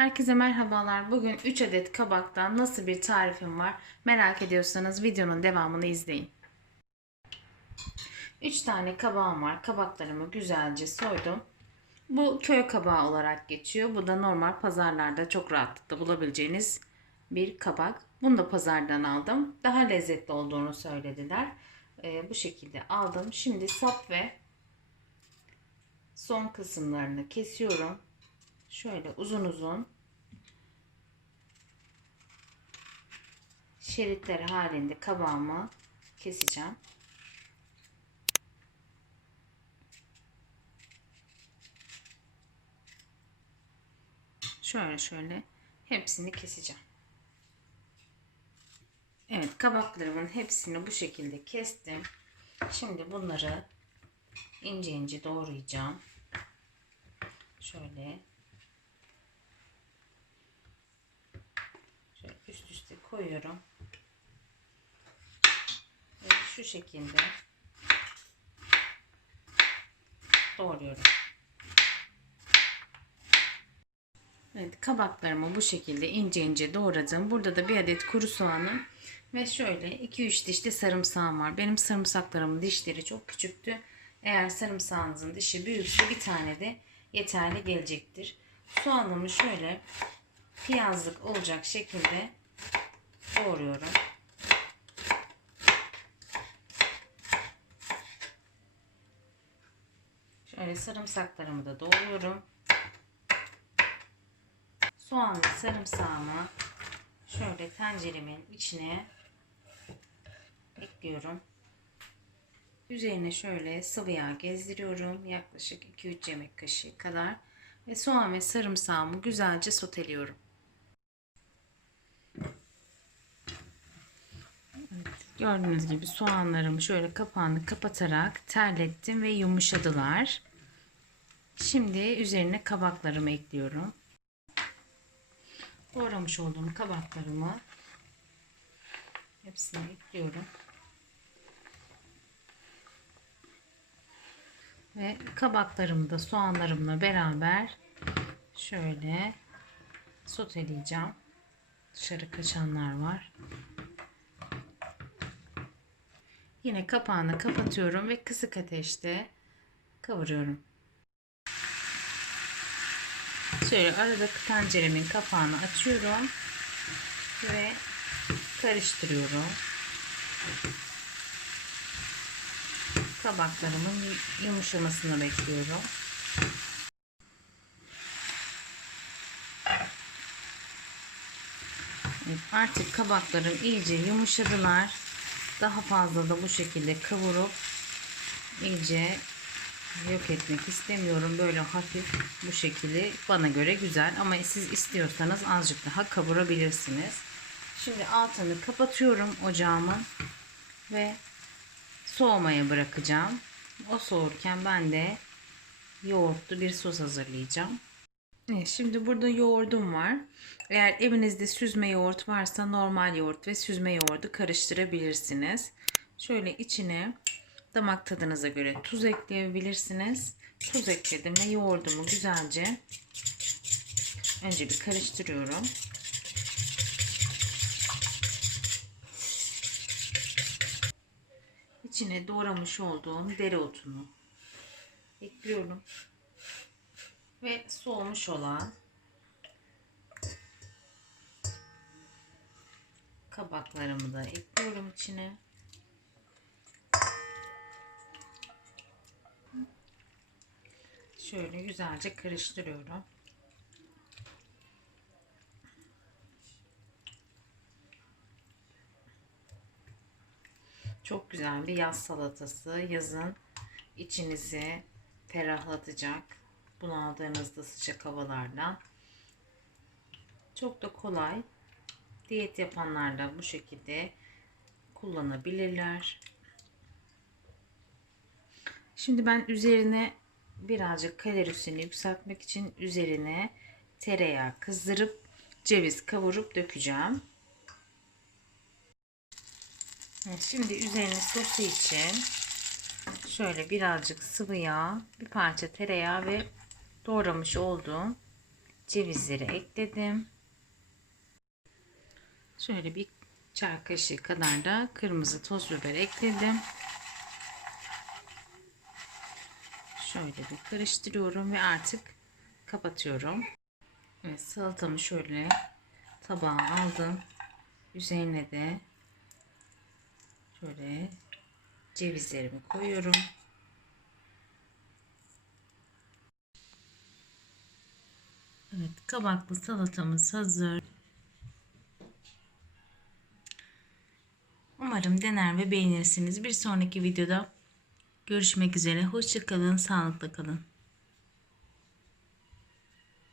Herkese merhabalar. Bugün 3 adet kabaktan nasıl bir tarifim var merak ediyorsanız videonun devamını izleyin. 3 tane kabağım var. Kabaklarımı güzelce soydum. Bu köy kabağı olarak geçiyor. Bu da normal pazarlarda çok rahatlıkla bulabileceğiniz bir kabak. Bunu da pazardan aldım. Daha lezzetli olduğunu söylediler. Ee, bu şekilde aldım. Şimdi sap ve son kısımlarını kesiyorum. Şöyle uzun uzun şeritler halinde kabağımı keseceğim. Şöyle şöyle hepsini keseceğim. Evet kabaklarımın hepsini bu şekilde kestim. Şimdi bunları ince ince doğrayacağım. Şöyle koyuyorum. Ve şu şekilde doğruyorum. Evet, kabaklarımı bu şekilde ince ince doğradım. Burada da bir adet kuru soğanım ve şöyle 2-3 diş de sarımsağım var. Benim sarımsaklarımın dişleri çok küçüktü. Eğer sarımsağınızın dişi büyükse bir tane de yeterli gelecektir. Soğanımı şöyle piyazlık olacak şekilde doğruyorum. Şöyle sarımsaklarımı da doğruyorum. Soğan sarımsağımı şöyle tenceremin içine ekliyorum. Üzerine şöyle sıvı yağ gezdiriyorum. Yaklaşık 2-3 yemek kaşığı kadar. Ve soğan ve sarımsağımı güzelce soteliyorum. Evet, gördüğünüz gibi soğanlarımı şöyle kapağını kapatarak terlettim ve yumuşadılar. Şimdi üzerine kabaklarımı ekliyorum. Doğramış olduğum kabaklarımı hepsini ekliyorum. Ve kabaklarımı da soğanlarımla beraber şöyle soteleyeceğim. Dışarı kaçanlar var. Yine kapağını kapatıyorum ve kısık ateşte kavuruyorum. Şöyle arada tenceremin kapağını açıyorum ve karıştırıyorum. Kabaklarımın yumuşamasını bekliyorum. Evet, artık kabaklarım iyice yumuşadılar. Daha fazla da bu şekilde kavurup iyice yok etmek istemiyorum. Böyle hafif bu şekilde bana göre güzel ama siz istiyorsanız azıcık daha kavurabilirsiniz. Şimdi altını kapatıyorum ocağımın ve soğumaya bırakacağım. O soğurken ben de yoğurtlu bir sos hazırlayacağım. Evet, şimdi burada yoğurdum var. Eğer evinizde süzme yoğurt varsa normal yoğurt ve süzme yoğurdu karıştırabilirsiniz. Şöyle içine damak tadınıza göre tuz ekleyebilirsiniz. Tuz ekledim ve yoğurdumu güzelce önce bir karıştırıyorum. İçine doğramış olduğum dereotunu ekliyorum. Ve soğumuş olan kabaklarımı da ekliyorum içine. Şöyle güzelce karıştırıyorum. Çok güzel bir yaz salatası. Yazın içinizi ferahlatacak. Bunaldığınızda sıcak havalardan. Çok da kolay. Diyet yapanlar da bu şekilde kullanabilirler. Şimdi ben üzerine birazcık kalorisini yükseltmek için üzerine tereyağı kızdırıp ceviz kavurup dökeceğim. Şimdi üzerine sosu için şöyle birazcık sıvı yağ, bir parça tereyağı ve doğramış olduğum cevizleri ekledim. Şöyle bir çay kaşığı kadar da kırmızı toz biber ekledim. Şöyle bir karıştırıyorum ve artık kapatıyorum. Evet salatamı şöyle tabağa aldım. Üzerine de şöyle cevizlerimi koyuyorum. Evet kabaklı salatamız hazır. Umarım dener ve beğenirsiniz. Bir sonraki videoda görüşmek üzere. Hoşçakalın, sağlıkla kalın.